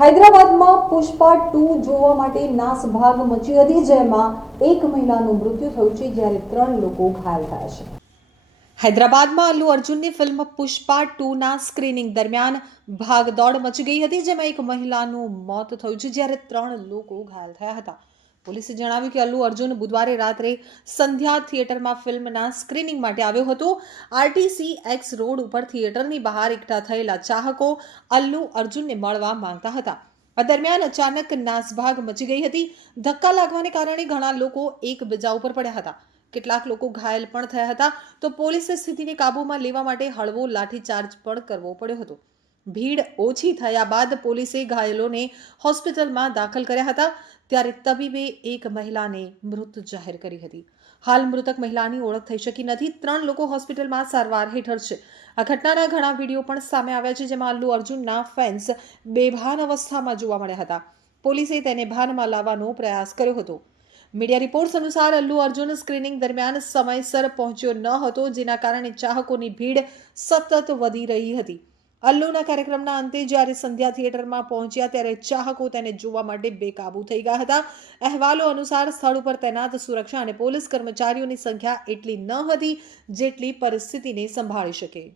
હૈદરાબાદમાં પુષ્પા ટુ જોવા માટે નાસભાગ મચી હતી, જેમાં એક મહિલાનું મૃત્યુ થયું છે, જ્યારે ત્રણ લોકો ઘાયલ થયા છે. હૈદરાબાદમાં અલ્લુ અર્જુનની ફિલ્મ પુષ્પા ટુના સ્ક્રીનિંગ દરમિયાન ભાગદોડ મચી ગઈ હતી, જેમાં એક મહિલાનું મોત થયું છે, જ્યારે ત્રણ લોકો ઘાયલ થયા હતા. પોલીસે જણાવ્યું કે અલ્લુ અર્જુન બુધવારે રાત્રે સંધ્યા થિયેટરમાં ફિલ્મના સ્ક્રીનિંગ માટે આવ્યો હતો. આરટીસી એક્સ રોડ ઉપર થિયેટરની બહાર એકઠા થયેલા ચાહકો અલ્લુ અર્જુનને મળવા માંગતા હતા. આ દરમિયાન અચાનક નાસભાગ મચી ગઈ હતી. ધક્કા લાગવાને કારણે ઘણા લોકો એકબીજા ઉપર પડ્યા હતા. કેટલાક લોકો ઘાયલ પણ થયા હતા. તો પોલીસે સ્થિતિને કાબૂમાં લેવા માટે હળવો લાઠીચાર્જ પણ કરવો પડ્યો હતો. ભીડ ઓછી થયા બાદ પોલીસે ઘાયલોને હોસ્પિટલમાં દાખલ કર્યા હતા. ત્યારે તબીબે એક મહિલાને મૃત જાહેર કરી હતી. હાલ મૃતક મહિલાની ઓળખ થઈ શકી નથી. ત્રણ લોકો હોસ્પિટલમાં સારવાર હેઠળ છે. આ ઘટનાના ઘણા વીડિયો પણ સામે આવ્યા છે, જેમાં અલ્લુ અર્જુનના ફેન્સ બેભાન અવસ્થામાં જોવા મળ્યા હતા. પોલીસે તેને ભાનમાં લાવવાનો પ્રયાસ કર્યો હતો. મીડિયા રિપોર્ટ્સ અનુસાર અલ્લુ અર્જુન સ્ક્રીનિંગ દરમિયાન સમયસર પહોંચ્યો ન હતો, જેના કારણે ચાહકોની ભીડ સતત વધી રહી હતી. અલ્લુના કાર્યક્રમના અંતે જ્યારે સંધ્યા થિયેટરમાં પહોંચ્યા ત્યારે ચાહકો તેને જોવા માટે બેકાબૂ થઈ ગયા હતા. અહેવાલો અનુસાર સ્થળ ઉપર તૈનાત સુરક્ષા અને પોલીસ કર્મચારીઓની સંખ્યા એટલી ન હતી જેટલી પરિસ્થિતિને સંભાળી શકે.